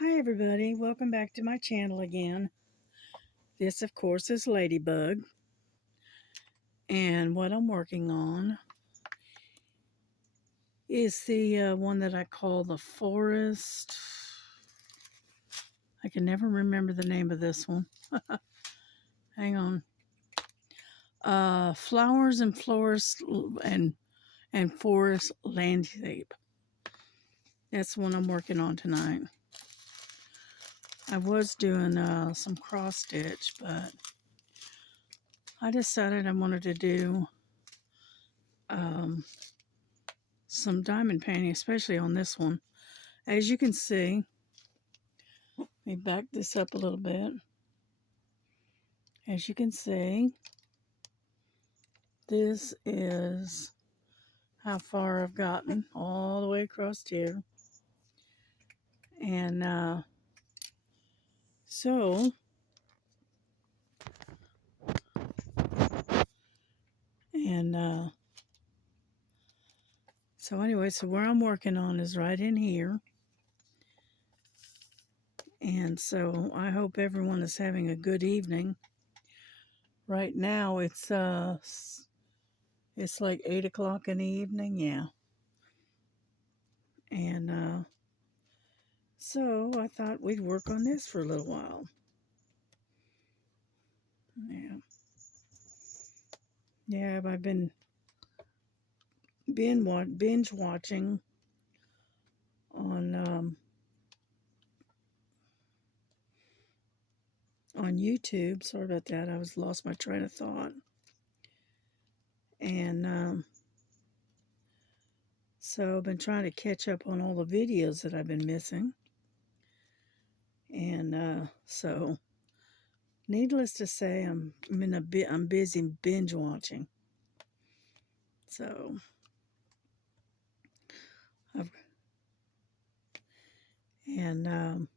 Hi everybody, welcome back to my channel again. This of course is Ladybug, and what I'm working on is the one that I call the Forest. I can never remember the name of this one. Hang on. Flowers and Florist and Forest Landscape. That's the one I'm working on tonight. I was doing some cross stitch, but I decided I wanted to do some diamond painting, especially on this one. As you can see, let me back this up a little bit. As you can see, this is how far I've gotten all the way across here. And so, and so anyway, so where I'm working on is right in here. And so I hope everyone is having a good evening. Right now it's like 8 o'clock in the evening, yeah. And so I thought we'd work on this for a little while. Yeah. Yeah, I've been binge watching on YouTube. Sorry about that. I was lost my train of thought. And so I've been trying to catch up on all the videos that I've been missing. And so, needless to say, I'm busy binge watching. So I've and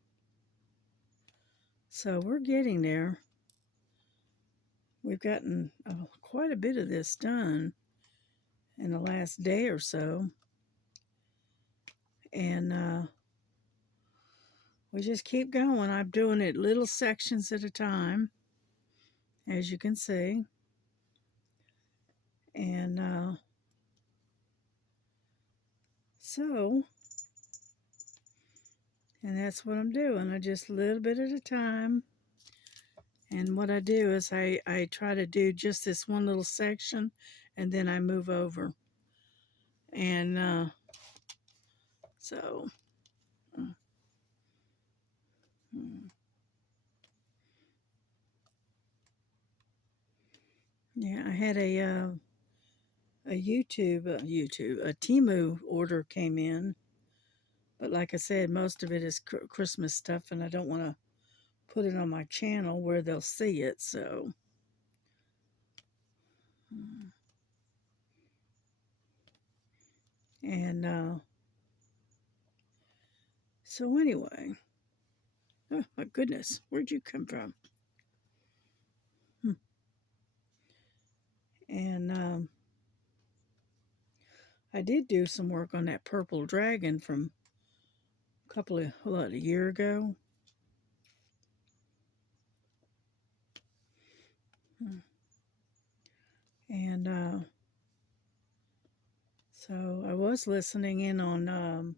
so we're getting there. We've gotten quite a bit of this done in the last day or so. And we just keep going. I'm doing it little sections at a time, as you can see. And so, and that's what I'm doing. I just a little bit at a time. And what I do is I try to do just this one little section, and then I move over. And so, mm, mm. Yeah, I had a a Temu order came in, but like I said, most of it is Christmas stuff, and I don't want to put it on my channel where they'll see it. So, mm. And so anyway, oh my goodness, where'd you come from? Hmm. And I did do some work on that purple dragon from a year ago. Hmm. And so I was listening in on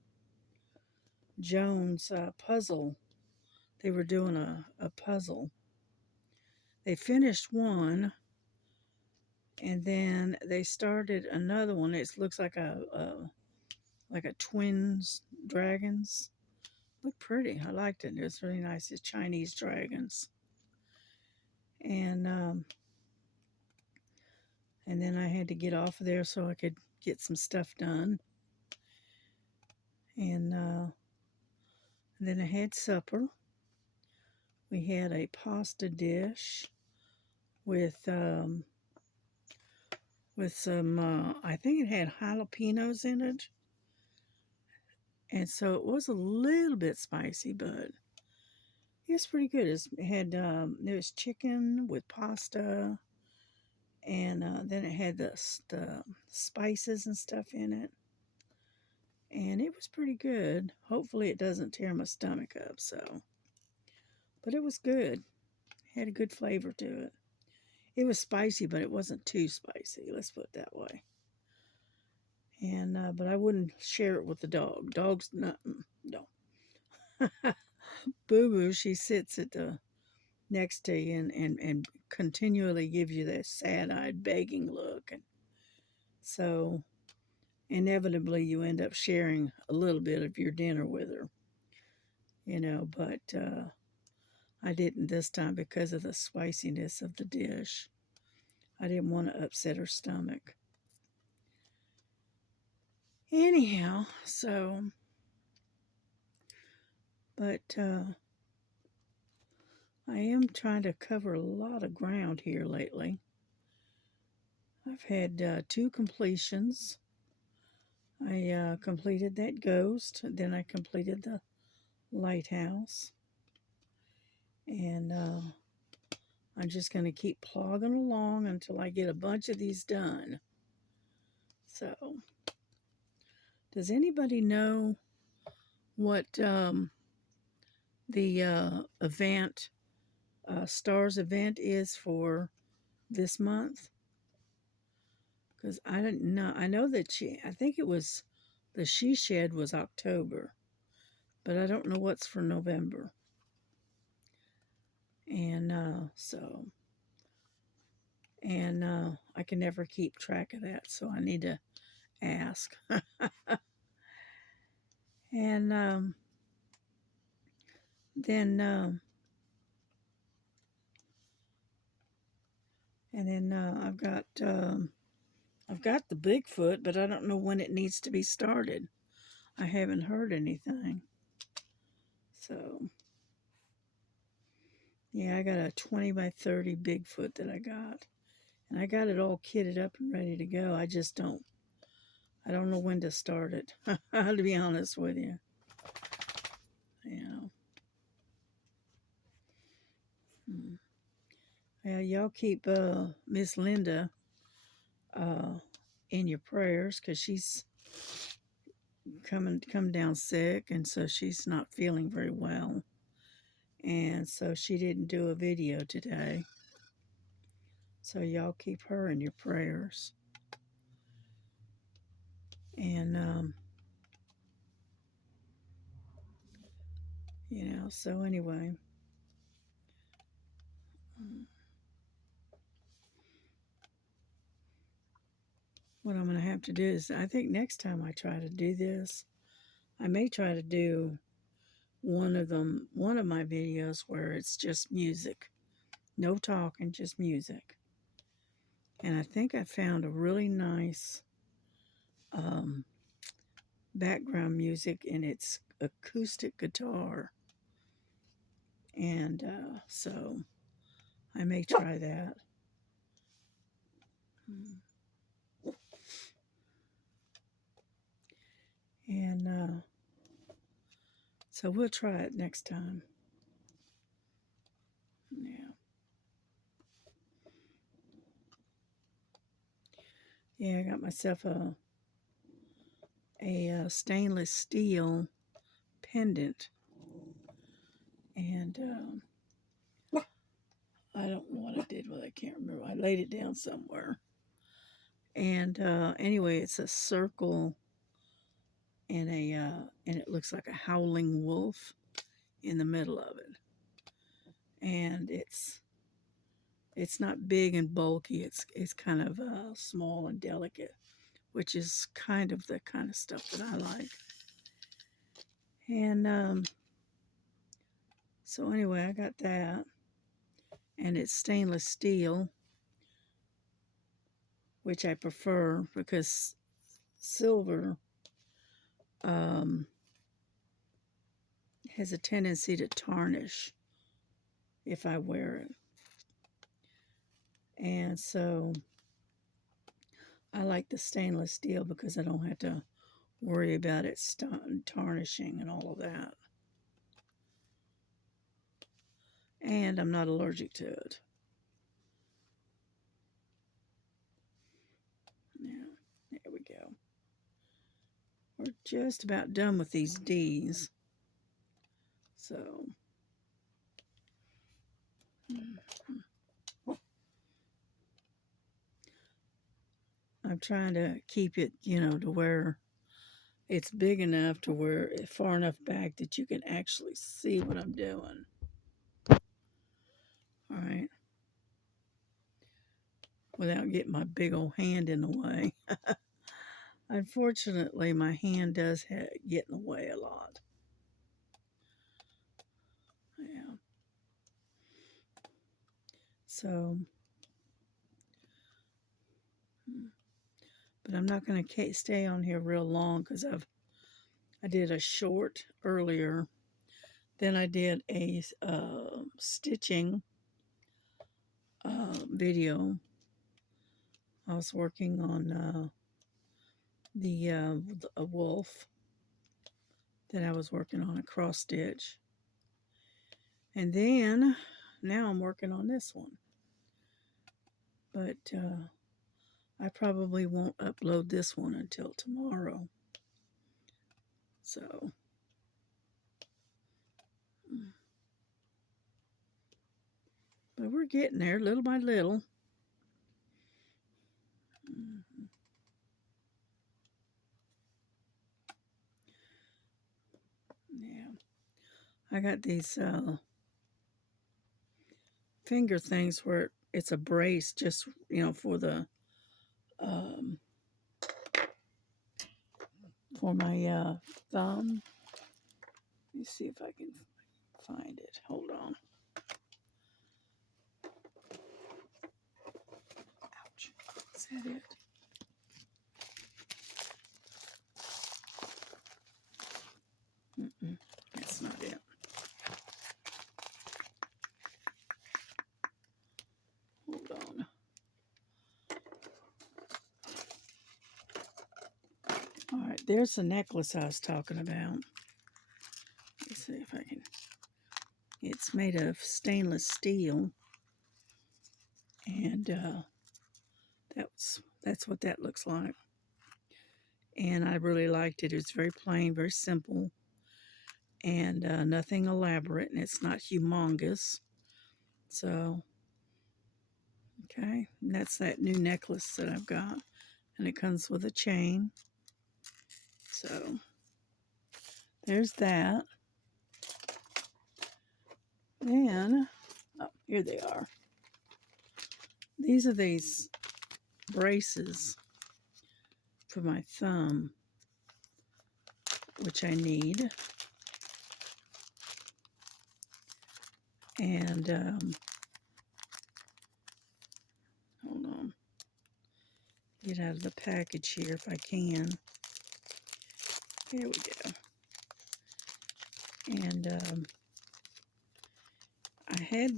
Joan's puzzle. They were doing a puzzle. They finished one, and then they started another one. It looks like a twins dragons. Look pretty. I liked it. It was really nice. It's Chinese dragons. And and then I had to get off of there so I could get some stuff done. And then I had supper. We had a pasta dish with some I think it had jalapenos in it, and so it was a little bit spicy, but it's pretty good. It had there was chicken with pasta, and then it had the spices and stuff in it, and it was pretty good. Hopefully it doesn't tear my stomach up, so. But it was good. Had a good flavor to it. It was spicy, but it wasn't too spicy. Let's put it that way. And but I wouldn't share it with the dog. Dogs, nothing. No. Boo Boo, she sits at the next to you and continually gives you that sad-eyed begging look, and so inevitably you end up sharing a little bit of your dinner with her, but I didn't this time because of the spiciness of the dish. I didn't want to upset her stomach. Anyhow, so, but I am trying to cover a lot of ground here lately. I've had 2 completions. I completed that ghost, then I completed the lighthouse, and I'm just going to keep plogging along until I get a bunch of these done. So, does anybody know what the event, STARS event is for this month? Because I didn't know. I know that I think it was, the She Shed was October, but I don't know what's for November. And I can never keep track of that, so I need to ask. And then I've got the Bigfoot, but I don't know when it needs to be started. I haven't heard anything. So yeah, I got a 20 by 30 Bigfoot that I got. And I got it all kitted up and ready to go. I don't know when to start it, to be honest with you. Yeah. Yeah, y'all keep Miss Linda in your prayers, because she's come down sick, and so she's not feeling very well. And so she didn't do a video today. So y'all keep her in your prayers. And so anyway. What I'm going to have to do is, I think next time I try to do this, I may try to do one of my videos where it's just music. No talking, just music. And I think I found a really nice background music, and it's acoustic guitar. And so I may try that. And so we'll try it next time. Yeah. Yeah, I got myself a stainless steel pendant. And I don't know what I did with it. I can't remember. I laid it down somewhere. And anyway, it's a circle, and it looks like a howling wolf in the middle of it. And it's not big and bulky. It's kind of small and delicate, which is kind of the kind of stuff that I like. And so anyway, I got that, and it's stainless steel, which I prefer because silver has a tendency to tarnish if I wear it. And so I like the stainless steel because I don't have to worry about it tarnishing and all of that. And I'm not allergic to it. Yeah, there we go. we're just about done with these D's. So, I'm trying to keep it, to where it's big enough to where far enough back that you can actually see what I'm doing. All right. Without getting my big old hand in the way. Unfortunately, my hand does get in the way a lot. Yeah. So, but I'm not going to stay on here real long because I did a short earlier. Then I did a stitching video. I was working on a wolf that I was working on a cross stitch. And then now I'm working on this one. But I probably won't upload this one until tomorrow. So, but we're getting there little by little. Yeah. I got these finger things where it's a brace just, for the for my thumb. Let me see if I can find it. Hold on. Ouch. Is that it? That's not it. Hold on. All right, there's the necklace I was talking about. Let's see if I can. It's made of stainless steel, and that's what that looks like. And I really liked it. It's very plain, very simple, and nothing elaborate, and it's not humongous. So, okay, and that's that new necklace that I've got, and it comes with a chain. So, there's that. Then, oh, here they are. These are these braces for my thumb, which I need. And hold on, get out of the package here if I can. Here we go. And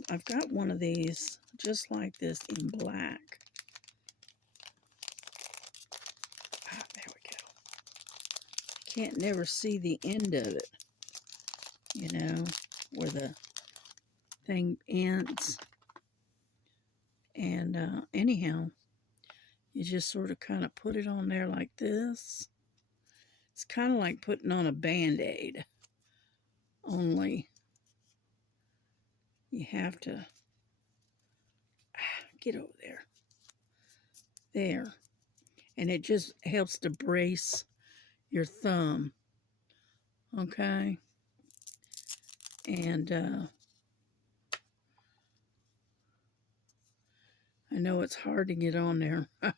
I've got one of these just like this in black. There we go. Can't never see the end of it, where the thing ends. And anyhow, you just sort of kind of put it on there like this. It's kind of like putting on a Band-Aid, only you have to get over there. There. And it just helps to brace your thumb. Okay? And I know it's hard to get on there. Yeah,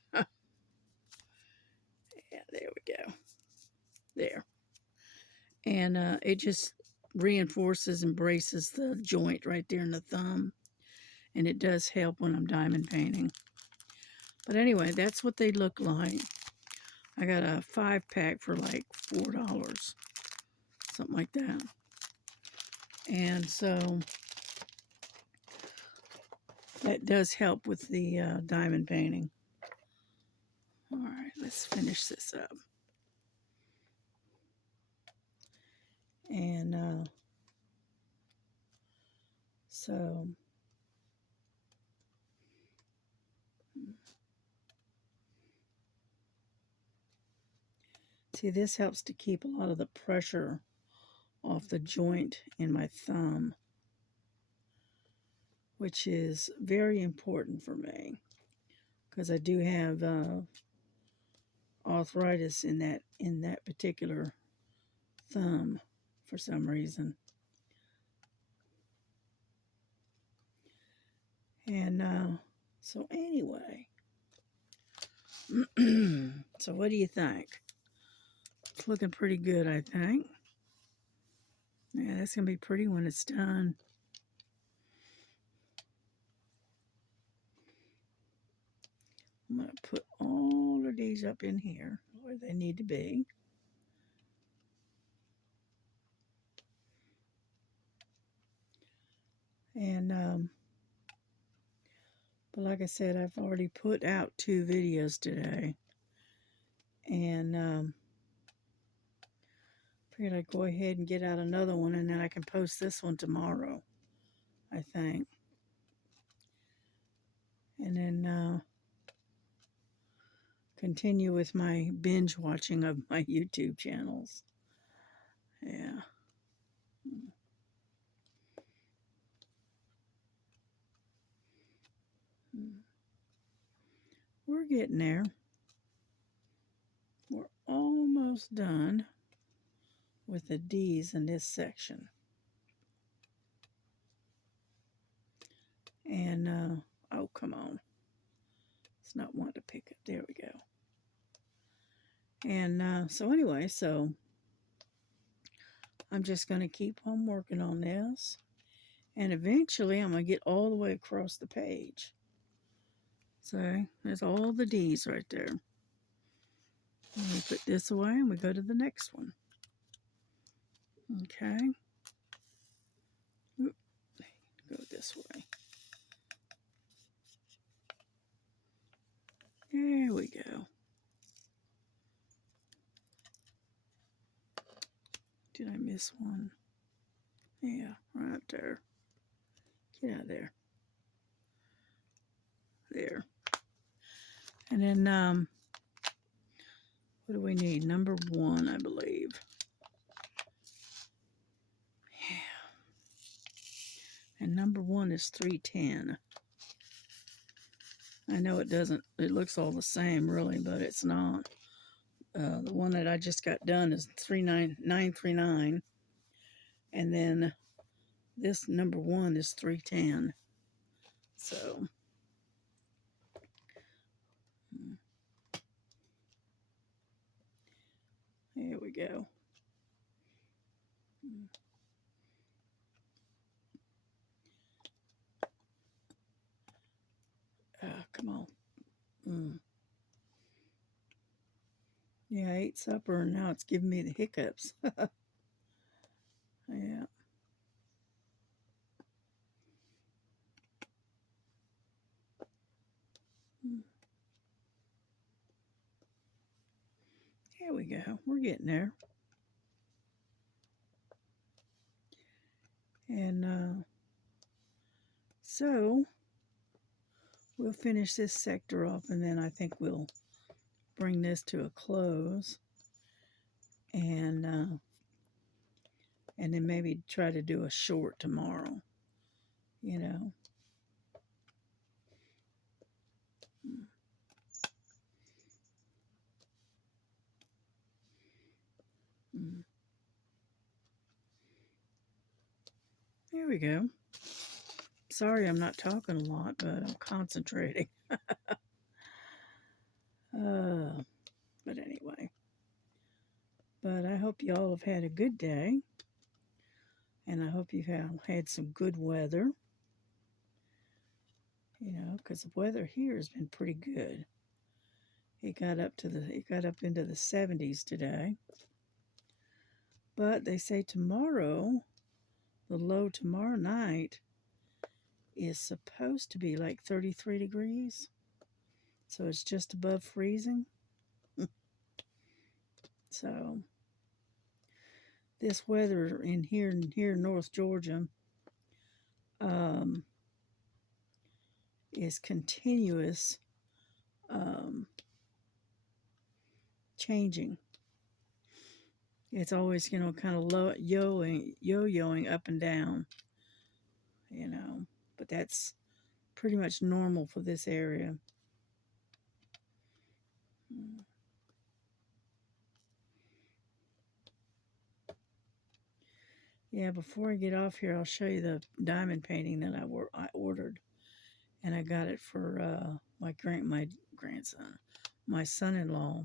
there we go. There. And it just reinforces and braces the joint right there in the thumb. And it does help when I'm diamond painting. But anyway, that's what they look like. I got a 5-pack for like $4. Something like that. And so that does help with the diamond painting. All right, let's finish this up. And so See, this helps to keep a lot of the pressure off the joint in my thumb, which is very important for me because I do have arthritis in that particular thumb for some reason. And so anyway, so what do you think? It's looking pretty good, I think. Yeah, that's going to be pretty when it's done. I'm going to put all of these up in here where they need to be. And, but like I said, I've already put out 2 videos today. And, figured I'd go ahead and get out another one, and then I can post this one tomorrow, I think. And then continue with my binge watching of my YouTube channels. Yeah. We're getting there. We're almost done with the D's in this section. And, oh, come on. It's not wanting to pick up. There we go. And so anyway, so I'm just going to keep on working on this. And eventually I'm going to get all the way across the page. So there's all the D's right there. And we put this away and we go to the next one. Okay. Oop. Go this way. There we go. Did I miss one? Yeah, right there. Get out of there. There. And then, what do we need? Number 1, I believe. Yeah. And number 1 is 310. I know it doesn't, it looks all the same really, but it's not. The one that I just got done is 939. And then this number 1 is 310. So, here we go. Come on. Yeah, I ate supper and now it's giving me the hiccups. Yeah. Here we go. We're getting there. And so we'll finish this sector off, and then I think we'll bring this to a close. And then maybe try to do a short tomorrow, you know. There we go. Sorry I'm not talking a lot, but I'm concentrating. But anyway. But I hope you all have had a good day. And I hope you've had some good weather. You know, because the weather here has been pretty good. It got up into the 70s today. But they say tomorrow, the low tomorrow night is supposed to be like 33 degrees. So it's just above freezing. So this weather in here in North Georgia is continuous changing. It's always, kind of yo-yoing up and down, you know. But that's pretty much normal for this area. Mm. Yeah, before I get off here, I'll show you the diamond painting that I ordered, and I got it for my grandson, my son-in-law,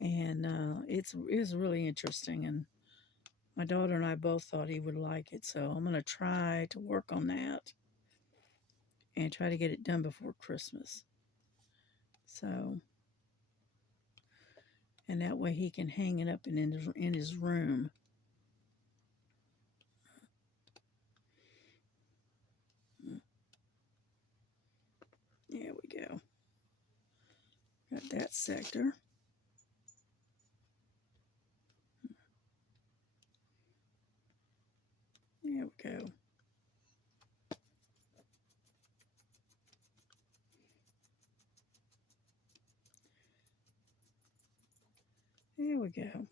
and it's really interesting. And my daughter and I both thought he would like it, so I'm gonna try to work on that and try to get it done before Christmas. So, and that way he can hang it up in his room. There we go. Got that sector. There we go. There we go.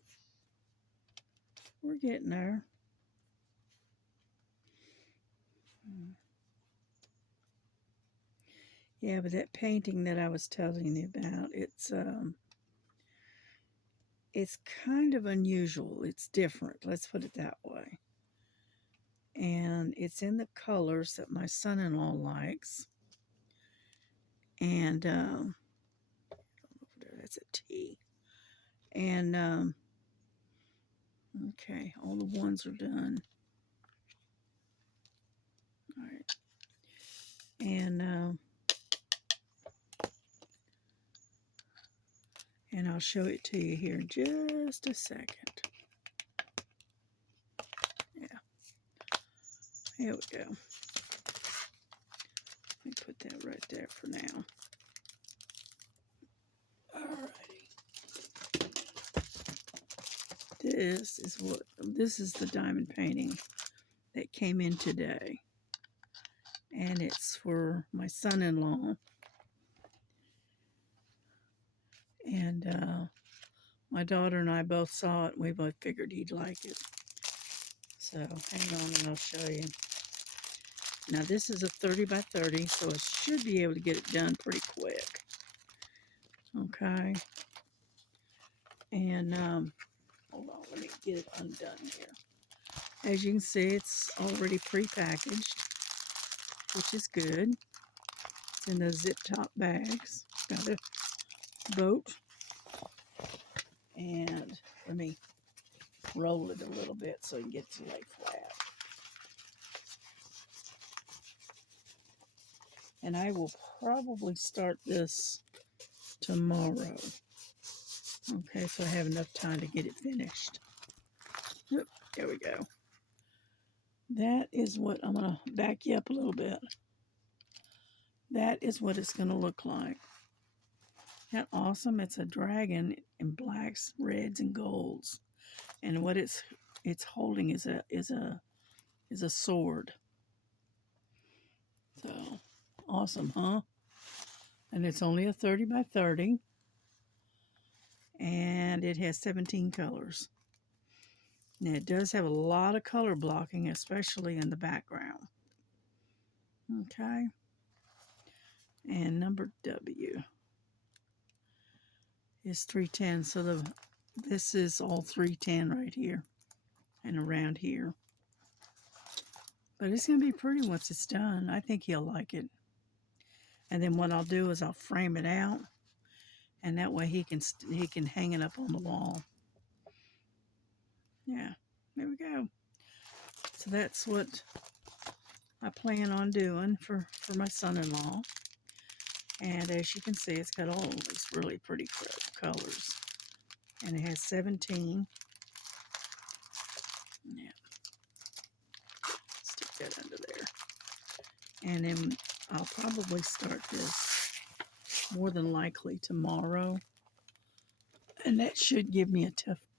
We're getting there. Yeah, but that painting that I was telling you about, it's kind of unusual. It's different. Let's put it that way. And it's in the colors that my son-in-law likes. And that's a T. And okay, all the ones are done. All right. And I'll show it to you here in just a second. Yeah. Here we go. Let me put that right there for now. Alrighty. This is the diamond painting that came in today. And it's for my son-in-law. And my daughter and I both saw it, and we both figured he'd like it. So hang on and I'll show you. Now this is a 30 by 30, so I should be able to get it done pretty quick. Okay. And hold on, let me get it undone here. As you can see, it's already pre-packaged, which is good. It's in the zip top bags. Got a boat. And let me roll it a little bit so you can get to lay flat. And I will probably start this tomorrow. Okay, so I have enough time to get it finished. Oop, there we go. That is what, I'm going to back you up a little bit. That is what it's going to look like. Isn't that awesome? It's a dragon in blacks, reds, and golds. And what it's holding is a sword. So awesome, huh? And it's only a 30 by 30. And it has 17 colors. Now it does have a lot of color blocking, especially in the background. Okay. And number W is 310. So this is all 310 right here and around here. But it's going to be pretty once it's done. I think he'll like it. And then what I'll do is I'll frame it out, and that way he can hang it up on the wall. Yeah, there we go. So that's what I plan on doing for my son-in-law. And as you can see, it's got all these really pretty colors. And it has 17. Yeah. Stick that under there. And then I'll probably start this more than likely tomorrow. And that should give me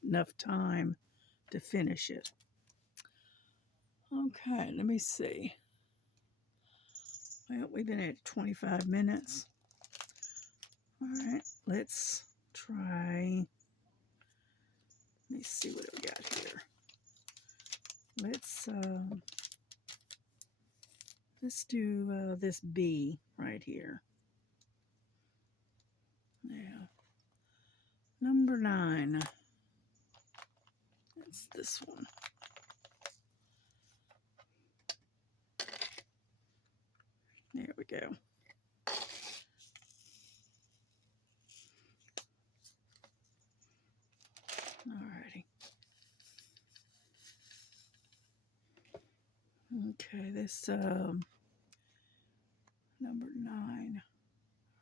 enough time to finish it. Okay, let me see. Well, we've been at 25 minutes. All right, let's try Let me see what we got here. Let's do this bee right here. Yeah. Number 9. That's this one. There we go. Alrighty. Okay, this number 9,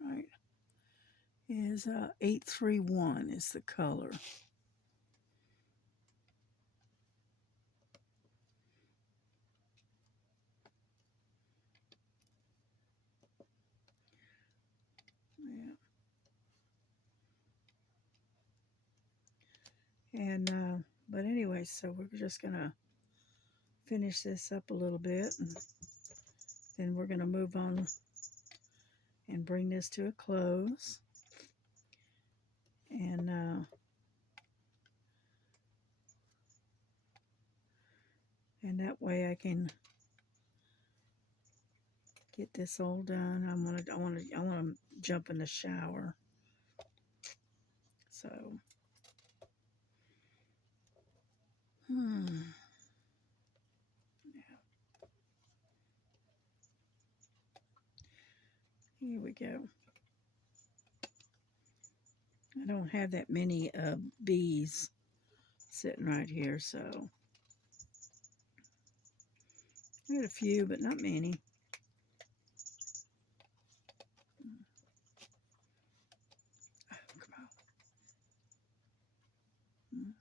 right, is 831 is the color. Yeah. And but anyway, so we're just gonna finish this up a little bit, and then we're gonna move on and bring this to a close. And that way I can get this all done. I want to jump in the shower. So, yeah. Here we go. I don't have that many bees sitting right here, so I got a few, but not many. Oh, come on.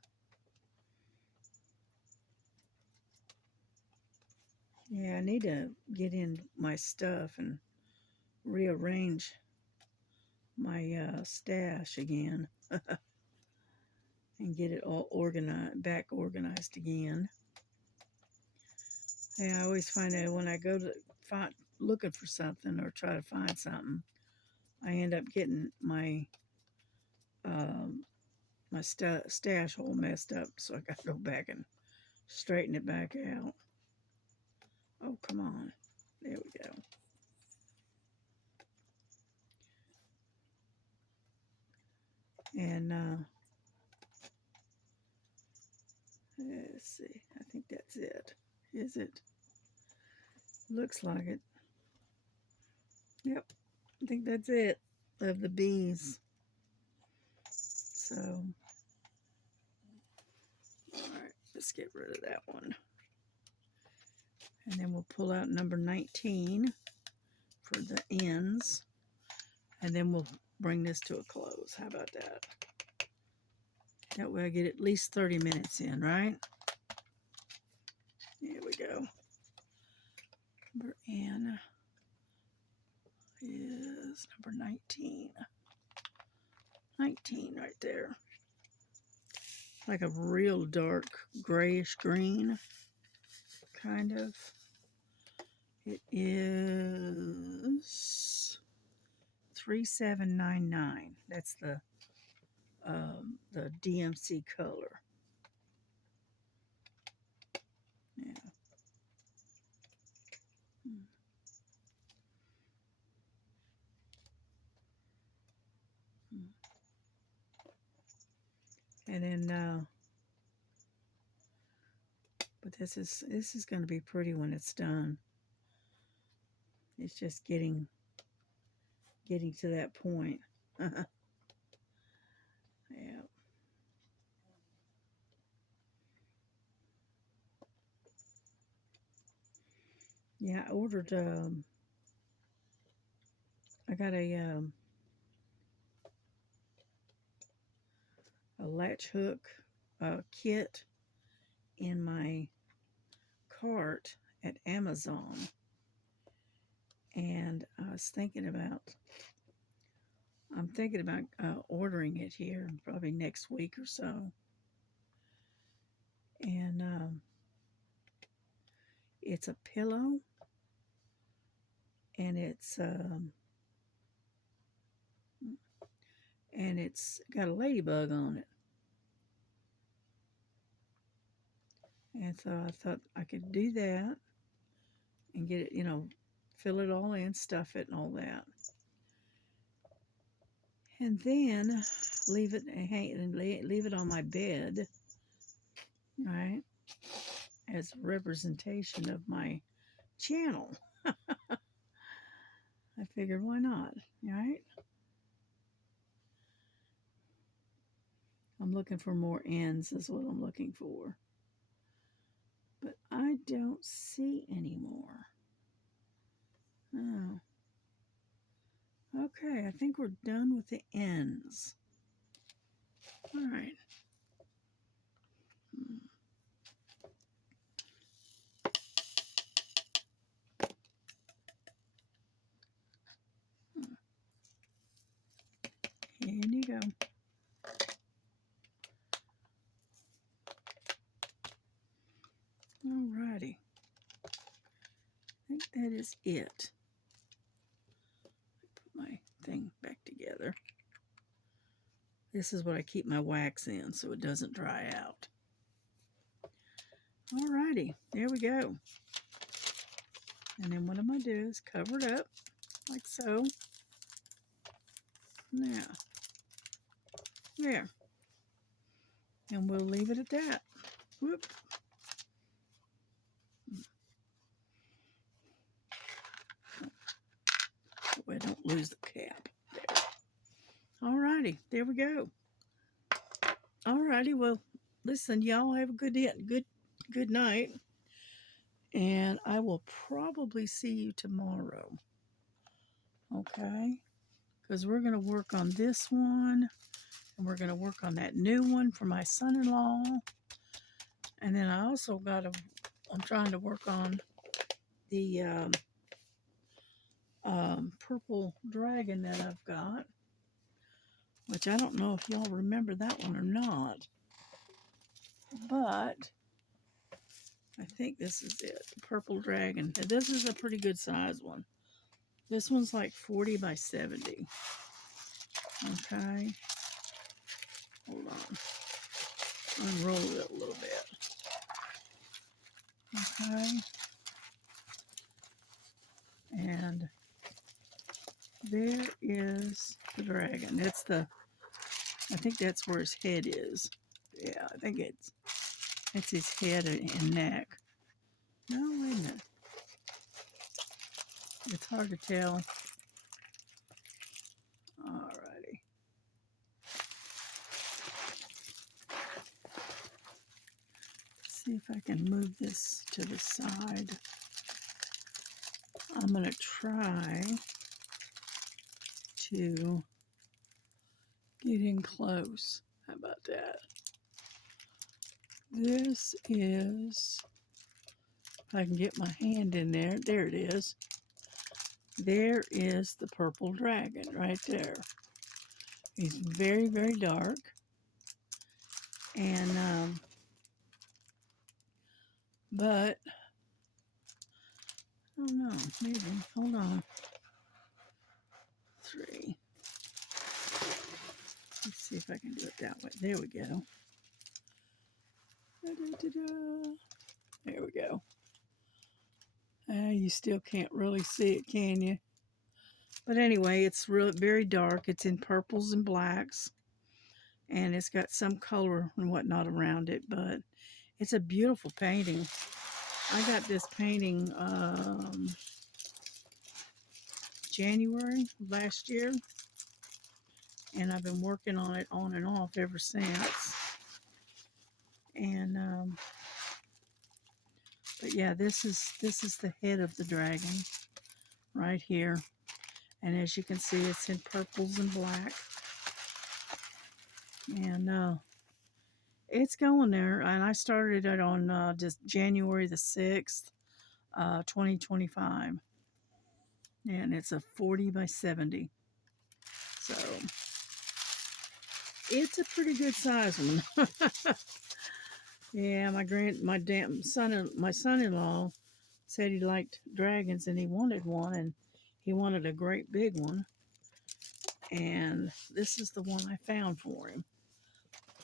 Yeah, I need to get in my stuff and rearrange my stash again and get it all organized again. And I always find that when I go to looking for something or try to find something, I end up getting my my stash all messed up, so I got to go back and straighten it back out. Oh, come on. There we go. And let's see. I think that's it. Is it? Looks like it. Yep. I think that's it of the bees. So, all right, let's get rid of that one. And then we'll pull out number 19 for the ends. And then we'll bring this to a close. How about that? That way I get at least 30 minutes in, right? Here we go. Number N is number 19. 19 right there. Like a real dark grayish green, kind of. It is 3799. That's the DMC color. Yeah. And then, but this is going to be pretty when it's done. It's just getting to that point. Yeah. Yeah, I ordered, I got a latch hook kit in my cart at Amazon. And I'm thinking about ordering it here probably next week or so. And it's a pillow, and it's got a ladybug on it. And so I thought I could do that and get it, fill it all in, stuff it, and all that. And then leave it leave it on my bed, right, as a representation of my channel. I figured, why not, right? I'm looking for more ends is what I'm looking for. But I don't see any more. Oh. Okay, I think we're done with the ends. All right. In you go. All righty. I think that is it. Put my thing back together. This is what I keep my wax in so it doesn't dry out. All righty, there we go. And then what I'm going to do is cover it up like so. Now, there. And we'll leave it at that. Whoop. So I don't lose the cap. There. All righty, there we go. All righty, well, listen, y'all have a good night. And I will probably see you tomorrow. Okay? Because we're going to work on this one. And we're going to work on that new one for my son-in-law. And then I also I'm trying to work on the purple dragon that I've got. Which I don't know if y'all remember that one or not. But I think this is it. The purple dragon. And this is a pretty good size one. This one's like 40 by 70. Okay. Hold on. Unroll it a little bit. Okay. And there is the dragon. I think that's where his head is. Yeah, I think it's his head and neck. No, wait a minute. It's hard to tell. Alrighty. See if I can move this to the side. I'm going to try to get in close. How about that? This is, if I can get my hand in there, there it is. There is the purple dragon right there. He's very, very dark. And, but, I don't know, maybe, hold on. 3. Let's see if I can do it that way. There we go. Da-da-da-da. There we go. You still can't really see it, can you? But anyway, it's really very dark. It's in purples and blacks. And it's got some color and whatnot around it. But it's a beautiful painting. I got this painting January last year. And I've been working on it on and off ever since. And but yeah, this is the head of the dragon right here. And as you can see, it's in purples and black. And it's going there. And I started it on just January the 6th, 2025. And it's a 40 by 70. So it's a pretty good size one. Yeah, my son-in-law said he liked dragons and he wanted one, and he wanted a great big one. And this is the one I found for him.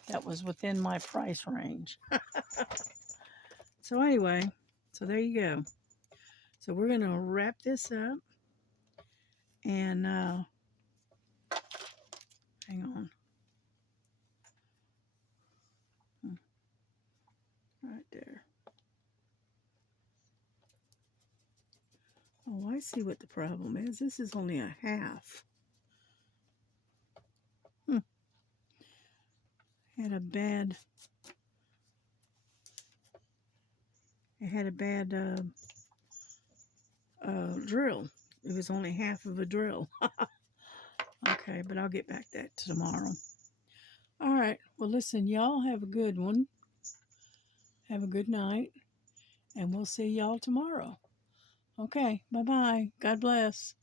That was within my price range. So anyway, so there you go. So we're going to wrap this up and hang on. Right there. Oh, I see what the problem is. This is only a half. Had a bad. It had a bad drill. It was only half of a drill. Okay, but I'll get back that tomorrow. All right. Well, listen, y'all have a good one. Have a good night, and we'll see y'all tomorrow. Okay. Bye bye. God bless.